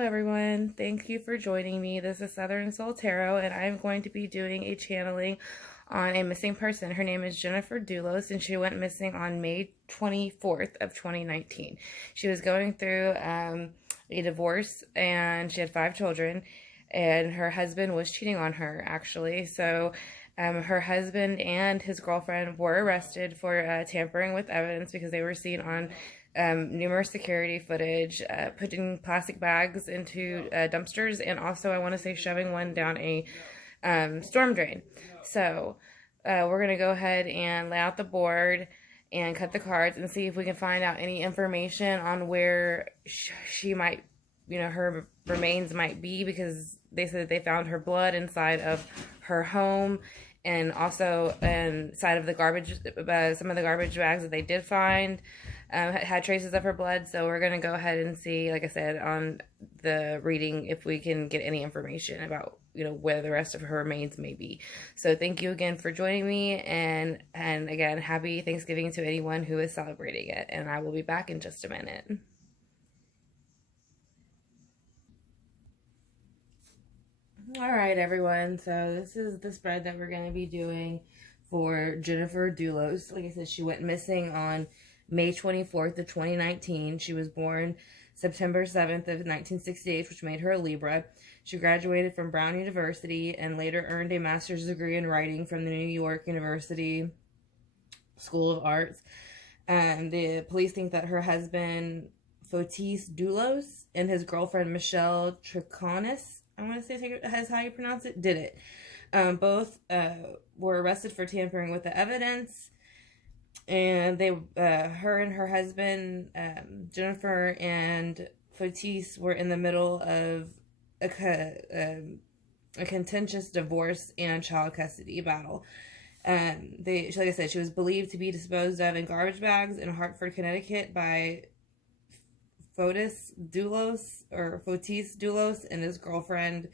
everyone. Thank you for joining me. This is Southern Soul Tarot, and I'm going to be doing a channeling on a missing person. Her name is Jennifer DULOS, and she went missing on May 24th of 2019. She was going through a divorce, and she had 5 children, and her husband was cheating on her, actually. So her husband and his girlfriend were arrested for tampering with evidence because they were seen on numerous security footage, putting plastic bags into dumpsters, and also I want to say shoving one down a storm drain. So we're going to go ahead and lay out the board and cut the cards and see if we can find out any information on where she might, her remains might be, because they said they found her blood inside of her home and also inside of the garbage, some of the garbage bags that they did find had traces of her blood. So we're going to go ahead and see, like I said, on the reading, if we can get any information about, where the rest of her remains may be. So thank you again for joining me, and again, happy Thanksgiving to anyone who is celebrating it, and I will be back in just a minute. All right, everyone, so this is the spread that we're going to be doing for Jennifer DULOS. Like I said, she went missing on May 24th of 2019. She was born September 7th of 1968, which made her a Libra. She graduated from Brown University and later earned a master's degree in writing from the New York University School of Arts. The police think that her husband, Fotis DULOS, and his girlfriend, Michelle Triconis, I want to say that's how you pronounce it, did it. Both were arrested for tampering with the evidence. And they, her and her husband, Jennifer and Fotis, were in the middle of a contentious divorce and child custody battle. Like I said, she was believed to be disposed of in garbage bags in Hartford, Connecticut by Fotis DULOS and his girlfriend,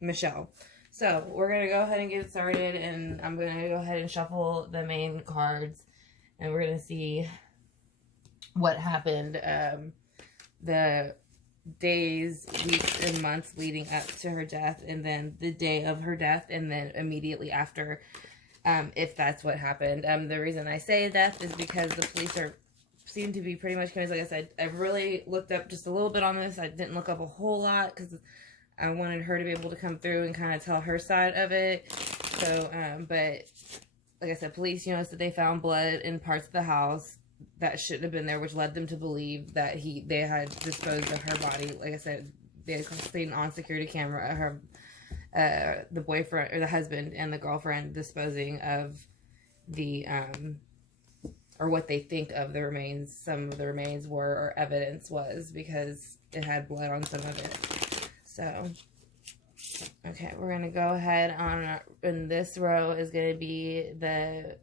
Michelle. So we're going to go ahead and get started, and I'm going to go ahead and shuffle the main cards, and we're going to see what happened the days, weeks, and months leading up to her death, and then the day of her death, and then immediately after, if that's what happened. The reason I say death is because the police seem to be pretty much convinced. Like I said, I've really looked up just a little bit on this. I didn't look up a whole lot because I wanted her to be able to come through and kind of tell her side of it. So, but like I said, police, said they found blood in parts of the house that shouldn't have been there, which led them to believe that they had disposed of her body. Like I said, they had seen on security camera her, the boyfriend or the husband and the girlfriend disposing of the, or what they think of the remains. Some of the remains were, or evidence was, because it had blood on some of it. So, okay, we're going to go ahead on, and this row is going to be the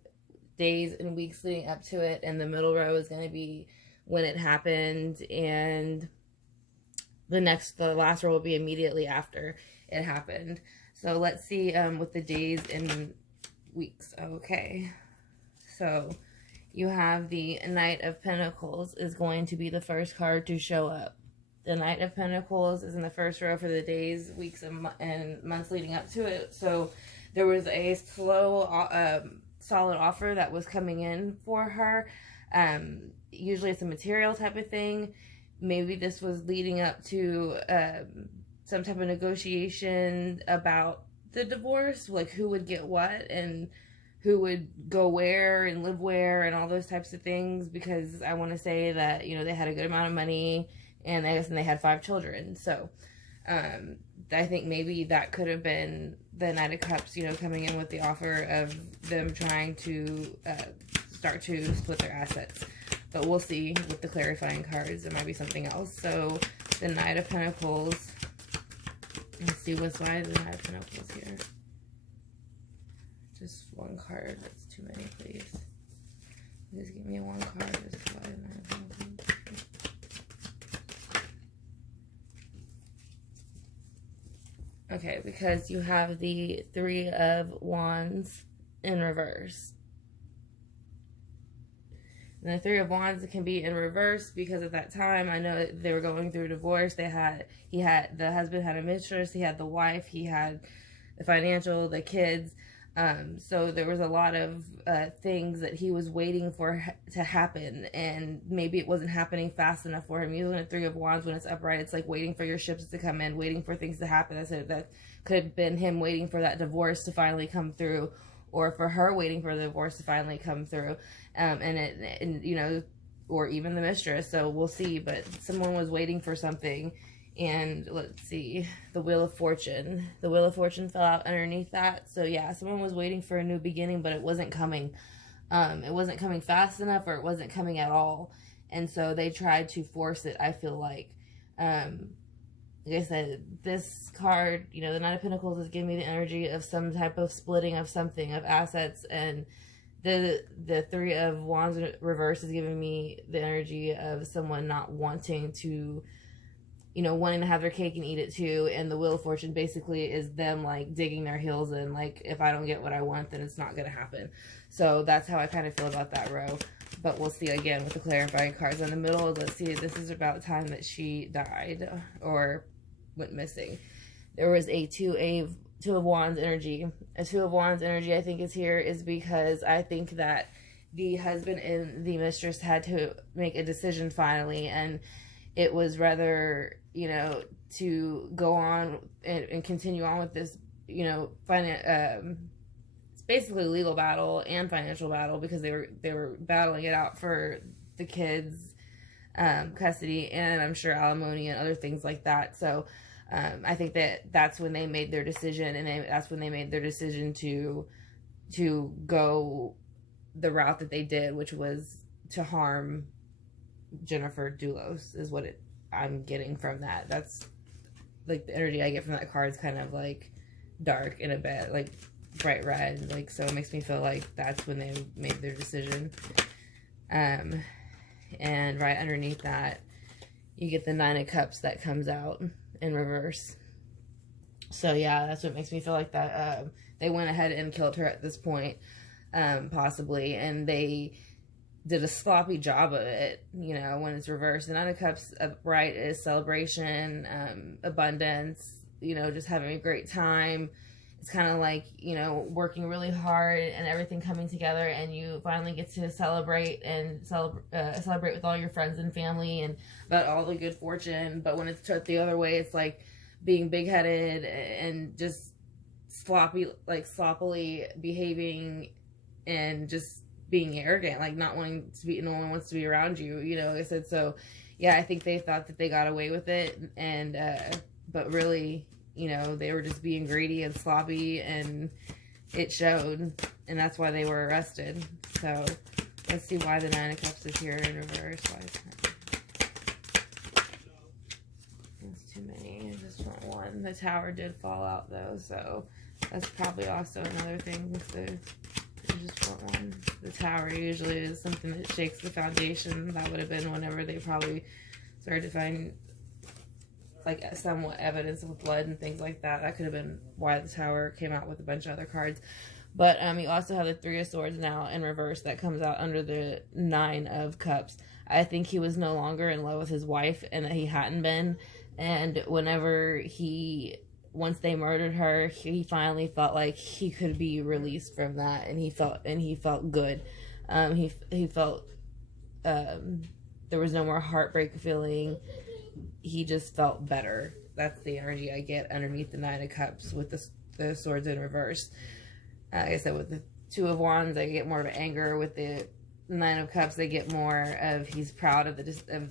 days and weeks leading up to it, and the middle row is going to be when it happened, and the last row will be immediately after it happened. So let's see with the days and weeks. Okay, so you have the Knight of Pentacles is going to be the first card to show up. The Knight of Pentacles is in the first row for the days, weeks, and months leading up to it. So there was a slow, solid offer that was coming in for her. Usually it's a material type of thing. Maybe this was leading up to some type of negotiation about the divorce, like who would get what and who would go where and live where and all those types of things, because I want to say that, they had a good amount of money, and they had 5 children. So I think maybe that could have been the Knight of Cups, coming in with the offer of them trying to start to split their assets. But we'll see with the clarifying cards. It might be something else. So the Knight of Pentacles. Let's see why the Knight of Pentacles here. Just one card. That's too many, please. Just give me one card. Just why the Knight of Pentacles. Okay, because you have the 3 of Wands in reverse. And the Three of Wands can be in reverse because at that time, I know they were going through a divorce. The husband had a mistress, he had the wife, he had the financial, the kids. So there was a lot of things that he was waiting for to happen, and maybe it wasn't happening fast enough for him. Usually in a Three of Wands, when it's upright, it's like waiting for your ships to come in, waiting for things to happen. I said that could have been him waiting for that divorce to finally come through, or for her waiting for the divorce to finally come through, and you know, or even the mistress. So we'll see, but someone was waiting for something. And let's see, the Wheel of Fortune. The Wheel of Fortune fell out underneath that. So yeah, someone was waiting for a new beginning, but it wasn't coming. It wasn't coming fast enough, or it wasn't coming at all. And so they tried to force it, I feel like. Like I said, this card, you know, the Nine of Pentacles is giving me the energy of some type of splitting of something, of assets. And the Three of Wands in reverse is giving me the energy of someone not wanting to, you know, wanting to have their cake and eat it too. And the Wheel of Fortune basically is them like digging their heels in, like, if I don't get what I want, then it's not going to happen. So that's how I kind of feel about that row. But we'll see again with the clarifying cards. In the middle, let's see, this is about the time that she died or went missing. There was a Two of Wands energy. A Two of Wands energy, I think, is here is because I think that the husband and the mistress had to make a decision finally, and it was rather, you know, to go on and continue on with this, you know, it's basically a legal battle and financial battle, because they were battling it out for the kids' custody, and I'm sure alimony and other things like that. So I think that's when they made their decision, and that's when they made their decision to go the route that they did, which was to harm Jennifer DULOS, is what I'm getting from that. That's like the energy I get from that card is kind of like dark in a bit, like bright red, like, so it makes me feel like that's when they made their decision. And right underneath that, you get the Nine of Cups that comes out in reverse. So yeah, that's what makes me feel like that they went ahead and killed her at this point, possibly, and they did a sloppy job of it, you know, when it's reversed. The Nine of Cups upright is celebration, abundance, you know, just having a great time. It's kind of like, you know, working really hard and everything coming together, and you finally get to celebrate and celebrate with all your friends and family and about all the good fortune. But when it's turned the other way, it's like being big-headed and just sloppily behaving and just being arrogant, like not wanting to be, no one wants to be around you, you know. Like I said, so yeah, I think they thought that they got away with it, and but really, you know, they were just being greedy and sloppy, and it showed, and that's why they were arrested. So let's see why the Nine of Cups is here in reverse. Why is that? That's too many. I just want one. The Tower did fall out though, so that's probably also another thing with the, I just want one. The Tower usually is something that shakes the foundation. That would have been whenever they probably started to find like somewhat evidence of blood and things like that. That could have been why the Tower came out with a bunch of other cards. But you also have the Three of Swords now in reverse that comes out under the Nine of Cups. I think he was no longer in love with his wife, and that he hadn't been. And whenever once they murdered her, he finally felt like he could be released from that, and he felt good. He felt there was no more heartbreak feeling. He just felt better. That's the energy I get underneath the Nine of Cups with the swords in reverse. Like I said, with the Two of Wands, I get more of anger. With the Nine of Cups, I get more of he's proud of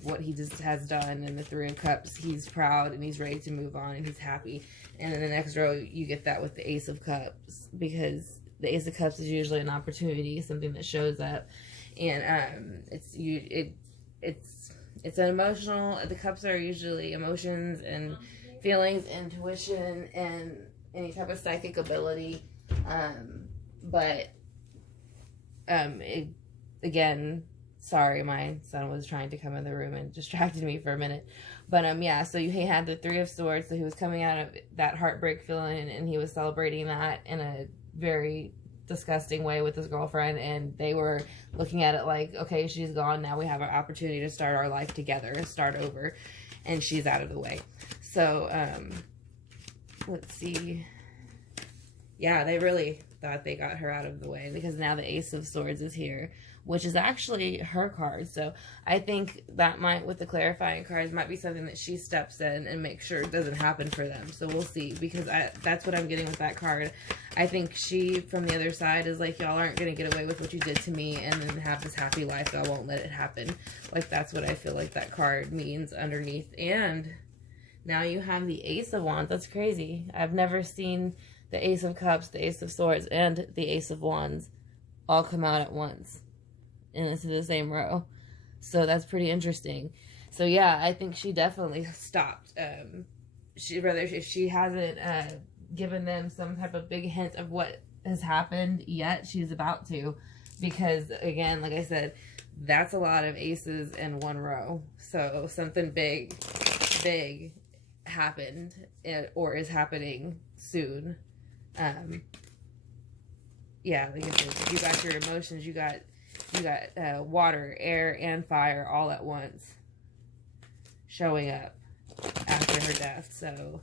what he just has done. And the Three of Cups, he's proud and he's ready to move on and he's happy. And in the next row, you get that with the Ace of Cups, because the Ace of Cups is usually an opportunity, something that shows up, and it's an emotional. The cups are usually emotions and feelings, intuition, and any type of psychic ability. Again, sorry, my son was trying to come in the room and distracted me for a minute. But yeah, so he had the Three of Swords, so he was coming out of that heartbreak feeling, and he was celebrating that in a very disgusting way with his girlfriend, and they were looking at it like, okay, she's gone, now we have an opportunity to start our life together, start over, and she's out of the way. So let's see. Yeah, they really thought they got her out of the way, because now the Ace of Swords is here, which is actually her card. So I think that might, with the clarifying cards, might be something that she steps in and makes sure it doesn't happen for them. So we'll see, because that's what I'm getting with that card. I think she, from the other side, is like, y'all aren't going to get away with what you did to me and then have this happy life. I won't let it happen. Like, that's what I feel like that card means underneath. And now you have the Ace of Wands. That's crazy. I've never seen the Ace of Cups, the Ace of Swords, and the Ace of Wands all come out at once into the same row. So that's pretty interesting. So yeah, I think she definitely stopped. If she hasn't given them some type of big hint of what has happened yet, she's about to. Because again, like I said, that's a lot of aces in one row. So something big happened, or is happening soon. Yeah, like I said, you got your emotions, you got water, air, and fire all at once showing up after her death. So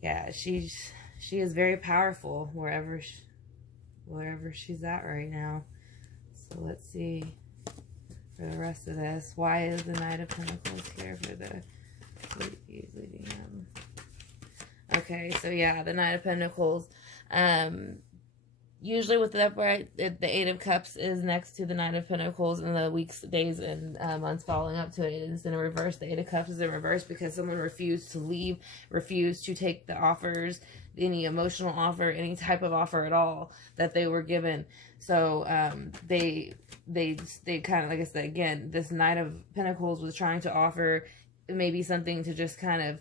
yeah, she is very powerful wherever she's at right now. So let's see for the rest of this. Why is the Knight of Pentacles here for the leading him? Okay, so yeah, the Knight of Pentacles. Usually with the upright, the Eight of Cups is next to the Knight of Pentacles, and the weeks, days, and months following up to it is in reverse. The Eight of Cups is in reverse because someone refused to leave, refused to take the offers, any emotional offer, any type of offer at all that they were given. So they kind of, like I said, again, this Knight of Pentacles was trying to offer maybe something to just kind of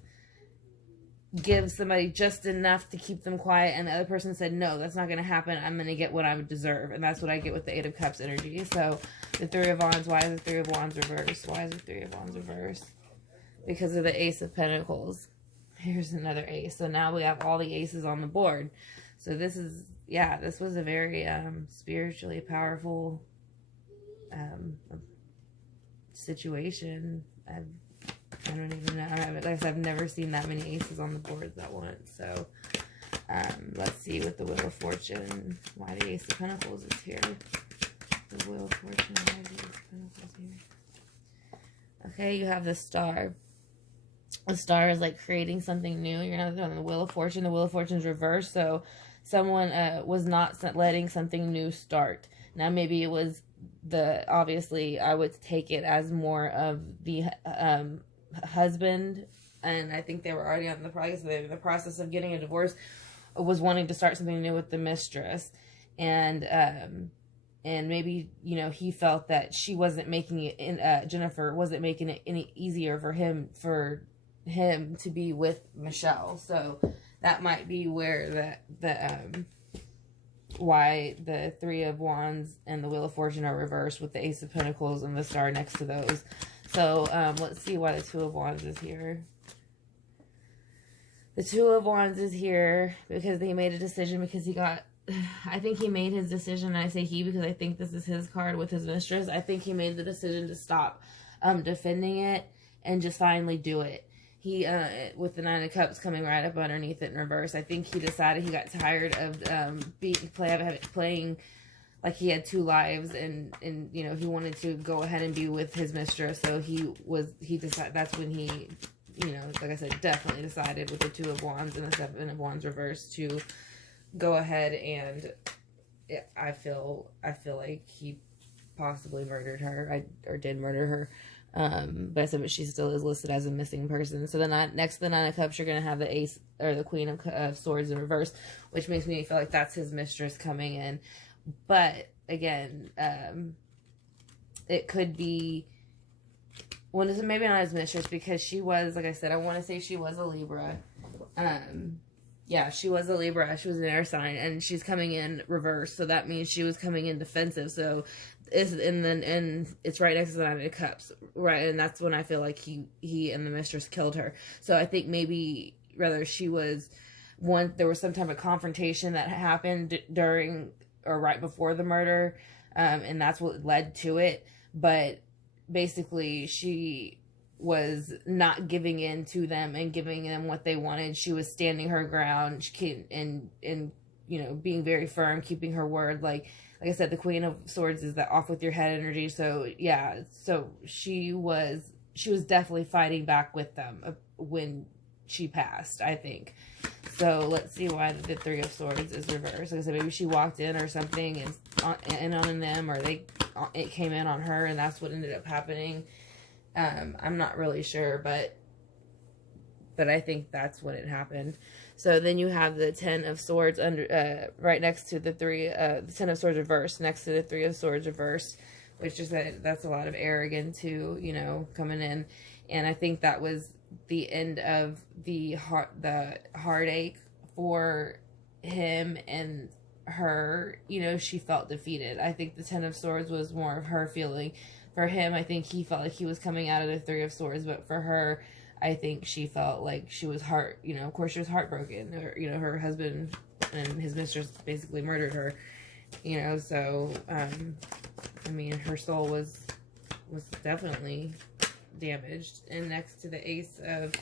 give somebody just enough to keep them quiet, and the other person said, no, that's not going to happen. I'm going to get what I would deserve. And that's what I get with the Eight of Cups energy. So the Three of Wands, why is the Three of Wands reversed? Why is the Three of Wands reversed? Because of the Ace of Pentacles. Here's another ace. So now we have all the aces on the board. So this is, yeah, this was a very spiritually powerful situation. I don't even know. I've never seen that many aces on the board at once. So let's see with the Wheel of Fortune why the Ace of Pentacles is here. The Wheel of Fortune, why the Ace of Pentacles here? Okay, you have the Star. The Star is like creating something new. You're not on the Wheel of Fortune. The Wheel of Fortune is reversed. So someone was not letting something new start. Now maybe it was obviously I would take it as more of the husband, and I think they were already on the process of getting a divorce, was wanting to start something new with the mistress, and maybe, you know, he felt that she wasn't making it Jennifer wasn't making it any easier for him to be with Michelle. So that might be where why the Three of Wands and the Wheel of Fortune are reversed with the Ace of Pentacles and the Star next to those. So let's see why the Two of Wands is here. The Two of Wands is here because he made a decision, because he got, I think he made his decision, and I say he because I think this is his card with his mistress. I think he made the decision to stop defending it and just finally do it. He, with the Nine of Cups coming right up underneath it in reverse, I think he decided he got tired of playing like he had two lives, and you know, he wanted to go ahead and be with his mistress. So he decided, that's when he, you know, like I said, definitely decided with the Two of Wands and the Seven of Wands reversed to go ahead and, I feel like he possibly murdered her, or did murder her. But I said, but she still is listed as a missing person. So then next to the Nine of Cups, you're going to have the Ace, or the Queen of Swords in reverse, which makes me feel like that's his mistress coming in. But again, it could be, well, maybe not his mistress, because she was, like I said, I want to say she was a Libra. Yeah, she was a Libra. She was an air sign, and she's coming in reverse. So that means she was coming in defensive. So it's right next to the Nine of Cups, right? And that's when I feel like he and the mistress killed her. So I think maybe rather there was some type of confrontation that happened during or right before the murder, and that's what led to it. But basically, she was not giving in to them and giving them what they wanted. She was standing her ground and you know, being very firm, keeping her word. Like I said, the Queen of Swords is that off with your head energy. So yeah, so she was definitely fighting back with them when she passed, I think. So let's see why the Three of Swords is reversed. Like I said, maybe she walked in or something and on them, or it came in on her, and that's what ended up happening. I'm not really sure, but I think that's what had happened. So then you have the Ten of Swords under right next to the the Ten of Swords reversed, next to the Three of Swords reversed, which is that's a lot of arrogance too, you know, coming in. And I think that was the end of the heartache for him and her. You know, she felt defeated. I think the Ten of Swords was more of her feeling. For him, I think he felt like he was coming out of the Three of Swords, but for her, I think she felt like she was you know, of course she was heartbroken. You know, her husband and his mistress basically murdered her, you know, so, I mean, her soul was definitely damaged. And next to the Ace of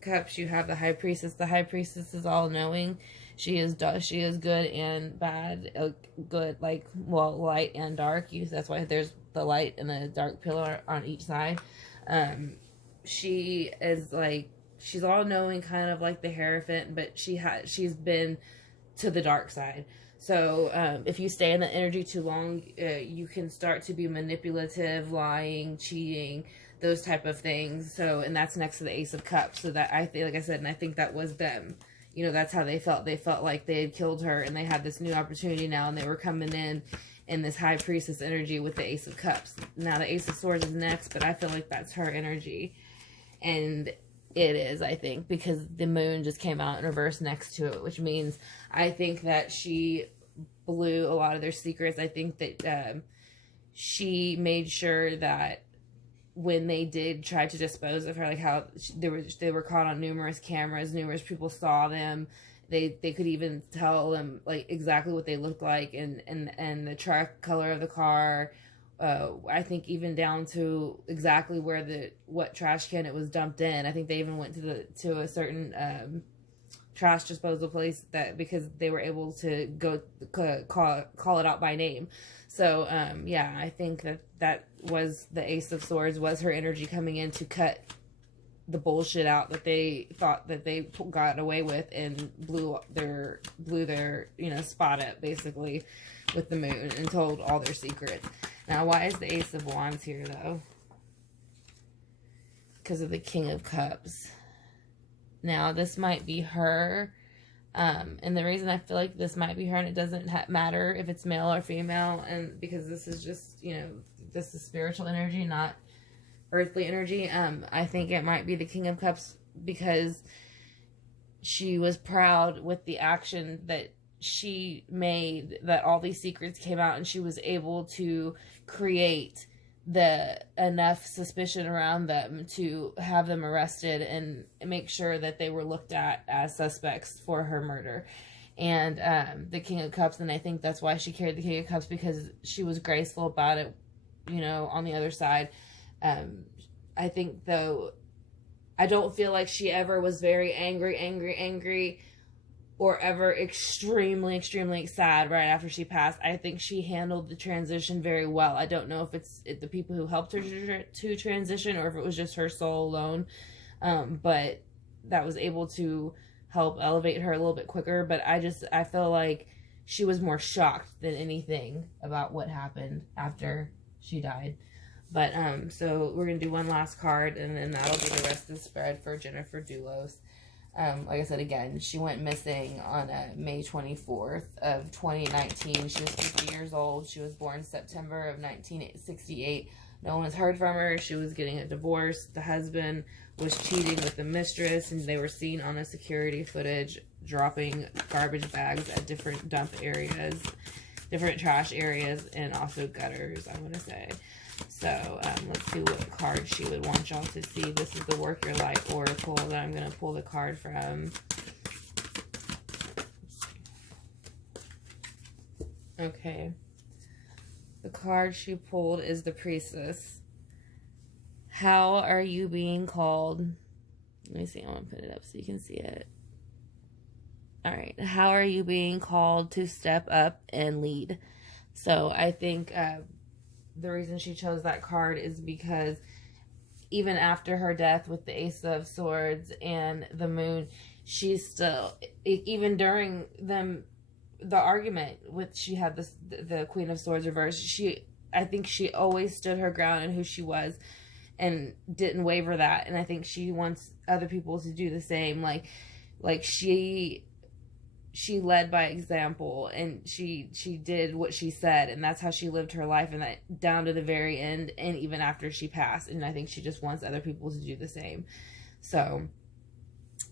Cups, you have the High Priestess. The High Priestess is all-knowing. She is good and bad. Good, like, well, light and dark. That's why there's the light and the dark pillar on each side. She is like, she's all-knowing, kind of like the Hierophant, but she's been to the dark side. So if you stay in the energy too long, you can start to be manipulative, lying, cheating, those type of things. So, and that's next to the Ace of Cups. So that, I think, like I said, and I think that was them. You know, that's how they felt. They felt like they had killed her and they had this new opportunity now, and they were coming in this High Priestess energy with the Ace of Cups. Now the Ace of Swords is next, but I feel like that's her energy. And it is, I think, because the moon just came out in reverse next to it, which means I think that she blew a lot of their secrets. I think that she made sure that when they did try to dispose of her, like how they were caught on numerous cameras, numerous people saw them. They could even tell them like exactly what they looked like and the truck color of the car. I think even down to exactly where what trash can it was dumped in. I think they even went to a certain trash disposal place because they were able to go call it out by name. So yeah, I think that was the Ace of Swords, was her energy coming in to cut the bullshit out that they thought that they got away with, and blew their you know, spot up basically with the moon and told all their secrets. Now, why is the Ace of Wands here though? Because of the King of Cups. Now, this might be her. And the reason I feel like this might be her, and it doesn't matter if it's male or female, and because this is just, you know, this is spiritual energy, not earthly energy. I think it might be the King of Cups because she was proud with the action that she made, that all these secrets came out, and she was able to create enough suspicion around them to have them arrested and make sure that they were looked at as suspects for her murder. And the King of Cups, and I think that's why she carried the King of Cups, because she was graceful about it, you know, on the other side. I think, though, I don't feel like she ever was very angry, or ever extremely sad right after she passed. I think she handled the transition very well. I don't know if it's the people who helped her to transition, or if it was just her soul alone. But that was able to help elevate her a little bit quicker. But I feel like she was more shocked than anything about what happened after she died. But, so we're going to do one last card, and then that'll be the rest of the spread for Jennifer Dulos. Like I said, again, she went missing on May 24th of 2019. She was 50 years old. She was born September of 1968. No one has heard from her. She was getting a divorce. The husband was cheating with the mistress, and they were seen on a security footage dropping garbage bags at different dump areas, different trash areas, and also gutters, I want to say. So, let's see what card she would want y'all to see. This is the Work Your Light Oracle that I'm going to pull the card from. Okay. The card she pulled is the Priestess. How are you being called? Let me see. I want to put it up so you can see it. All right. How are you being called to step up and lead? So I think the reason she chose that card is because even after her death with the Ace of Swords and the Moon, she's still, even during the argument with, she had the Queen of Swords reversed, I think she always stood her ground in who she was and didn't waver that. And I think she wants other people to do the same. Like she led by example, and she did what she said, and that's how she lived her life, and that down to the very end, and even after she passed. And I think she just wants other people to do the same. So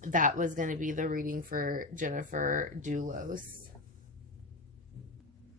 that was going to be the reading for Jennifer DULOS.